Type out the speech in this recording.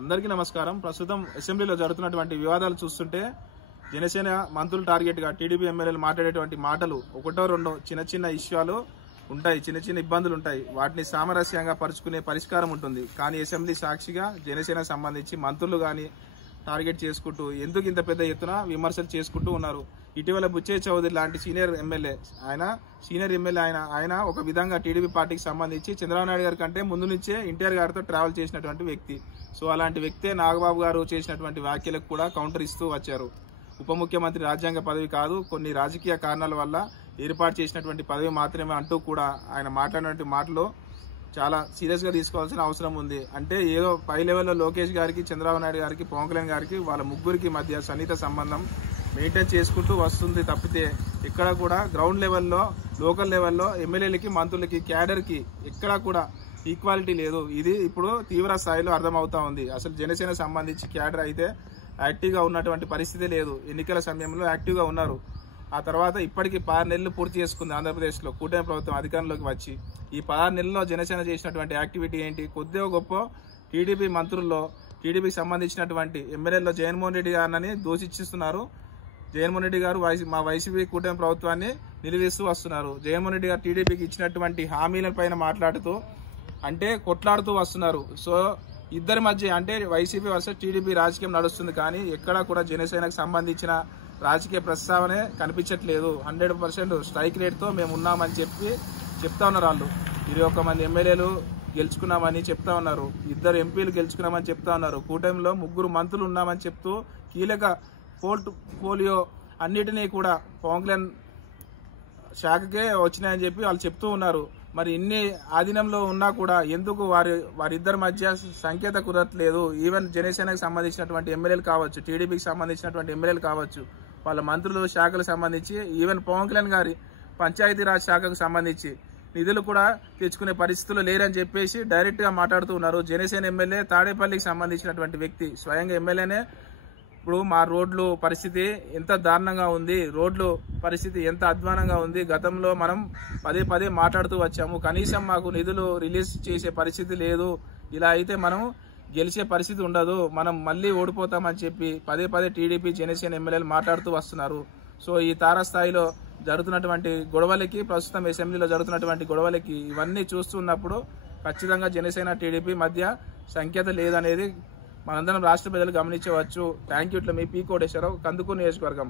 అందరికీ నమస్కారం. ప్రస్తుతం అసెంబ్లీలో జరుగుతున్నటువంటి వివాదాలు చూస్తుంటే జనసేన మంత్రులు టార్గెట్ గా టీడీపీ ఎమ్మెల్యేలు మాట్లాడేటువంటి మాటలు ఒకటో రెండో చిన్న ఇష్యూలు ఉంటాయి, చిన్న ఇబ్బందులు ఉంటాయి. వాటిని సామరస్యంగా పరుచుకునే పరిష్కారం ఉంటుంది. కానీ అసెంబ్లీ సాక్షిగా జనసేన సంబంధించి మంత్రులు గాని టార్గెట్ చేసుకుంటూ ఎందుకు ఇంత పెద్ద ఎత్తున విమర్శలు చేసుకుంటూ ఉన్నారు. ఇటీవల బుచ్చయ్య చౌదరి లాంటి సీనియర్ ఎమ్మెల్యే ఆయన ఒక విధంగా టీడీపీ పార్టీకి సంబంధించి చంద్రబాబు నాయుడు గారి కంటే ముందు నుంచే ఎన్టీఆర్ గారితో ట్రావెల్ చేసినటువంటి వ్యక్తి. సో అలాంటి వ్యక్తే నాగబాబు గారు చేసినటువంటి వ్యాఖ్యలకు కూడా కౌంటర్ ఇస్తూ వచ్చారు. ఉప ముఖ్యమంత్రి రాజ్యాంగ పదవి కాదు, కొన్ని రాజకీయ కారణాల వల్ల ఏర్పాటు చేసినటువంటి పదవి మాత్రమే అంటూ కూడా ఆయన మాట్లాడినటువంటి మాటలు చాలా సీరియస్ గా తీసుకోవాల్సిన అవసరం ఉంది. అంటే ఏదో పై లెవెల్లో లోకేష్ గారికి, చంద్రబాబు నాయుడు గారికి, పవన్ కళ్యాణ్ గారికి వాళ్ళ ముగ్గురికి మధ్య సన్నిహిత సంబంధం మెయింటైన్ చేసుకుంటూ వస్తుంది తప్పితే ఎక్కడ కూడా గ్రౌండ్ లెవెల్లో, లోకల్ లెవెల్లో ఎమ్మెల్యేలకి, మంత్రులకి, క్యాడర్కి ఎక్కడా కూడా ఈక్వాలిటీ లేదు. ఇది ఇప్పుడు తీవ్ర స్థాయిలో అర్థమవుతా ఉంది. అసలు జనసేన సంబంధించి క్యాడర్ అయితే యాక్టివ్గా ఉన్నటువంటి పరిస్థితి లేదు. ఎన్నికల సమయంలో యాక్టివ్గా ఉన్నారు. ఆ తర్వాత ఇప్పటికీ 16 నెలలు పూర్తి చేసుకుంది ఆంధ్రప్రదేశ్లో కూటమి ప్రభుత్వం అధికారంలోకి వచ్చి. ఈ 16 నెలల్లో జనసేన చేసినటువంటి యాక్టివిటీ ఏంటి? కొద్దిగా గొప్ప టీడీపీ మంత్రుల్లో, టీడీపీకి సంబంధించినటువంటి ఎమ్మెల్యేల్లో జగన్మోహన్ రెడ్డి గారిని దూషిస్తున్నారు. జగన్మోహన్ రెడ్డి గారు మా వైసీపీ కూటమి ప్రభుత్వాన్ని నిలదీస్తూ వస్తున్నారు. జగన్మోహన్ రెడ్డి గారు టీడీపీకి ఇచ్చినటువంటి హామీలపైన మాట్లాడుతూ అంటే కొట్లాడుతూ వస్తున్నారు. సో ఇద్దరి మధ్య అంటే వైసీపీ వర్సెస్ టీడీపీ రాజకీయం నడుస్తుంది. కానీ ఎక్కడా కూడా జనసేనకు సంబంధించిన రాజకీయ ప్రస్తావనే కనిపించట్లేదు. 100% స్ట్రైక్ రేట్తో మేము ఉన్నామని చెప్తా ఉన్నారు. వాళ్ళు 21 మంది ఎమ్మెల్యేలు గెలుచుకున్నామని చెప్తా ఉన్నారు. 2 ఎంపీలు గెలుచుకున్నామని చెప్తా ఉన్నారు. కూటమిలో 3 మంత్రులు ఉన్నామని చెప్తూ కీలక పోర్ట్ఫోలియో అన్నిటినీ కూడా పవన్ కళ్యాణ్ శాఖకే వచ్చినాయని చెప్పి వాళ్ళు చెప్తూ ఉన్నారు. మరి ఇన్ని ఆధీనంలో ఉన్నా కూడా ఎందుకు వారిద్దరి మధ్య సంకేత కుదరట్లేదు? ఈవెన్ జనసేనకు సంబంధించినటువంటి ఎమ్మెల్యేలు కావచ్చు, టీడీపీకి సంబంధించినటువంటి ఎమ్మెల్యేలు కావచ్చు, వాళ్ళ మంత్రులు శాఖలకు సంబంధించి ఈవెన్ పవన్ కళ్యాణ్ గారి పంచాయతీరాజ్ శాఖకు సంబంధించి నిధులు కూడా తెచ్చుకునే పరిస్థితులు లేరని చెప్పేసి డైరెక్ట్ గా మాట్లాడుతూ ఉన్నారు. జనసేన ఎమ్మెల్యే తాడేపల్లికి సంబంధించినటువంటి వ్యక్తి స్వయంగా ఎమ్మెల్యేనే ఇప్పుడు మా రోడ్లు పరిస్థితి ఎంత దారుణంగా ఉంది, రోడ్లు పరిస్థితి ఎంత అధ్వానంగా ఉంది, గతంలో మనం పదే మాట్లాడుతూ వచ్చాము, కనీసం మాకు నిధులు రిలీజ్ చేసే పరిస్థితి లేదు, ఇలా అయితే మనం గెలిచే పరిస్థితి ఉండదు, మనం మళ్ళీ ఓడిపోతామని చెప్పి పదే టీడీపీ జనసేన ఎమ్మెల్యేలు మాట్లాడుతూ వస్తున్నారు. సో ఈ తారాస్థాయిలో జరుగుతున్నటువంటి గొడవలకి, ప్రస్తుతం అసెంబ్లీలో జరుగుతున్నటువంటి గొడవలకి ఇవన్నీ చూస్తున్నప్పుడు ఖచ్చితంగా జనసేన టీడీపీ మధ్య సంకేత లేదనేది మనందరం రాష్ట్ర ప్రజలు గమనించవచ్చు. Thank you. ఇట్లా మీ పీ కోటేశ్వరరావు, కందుకూరు నియోజకవర్గం.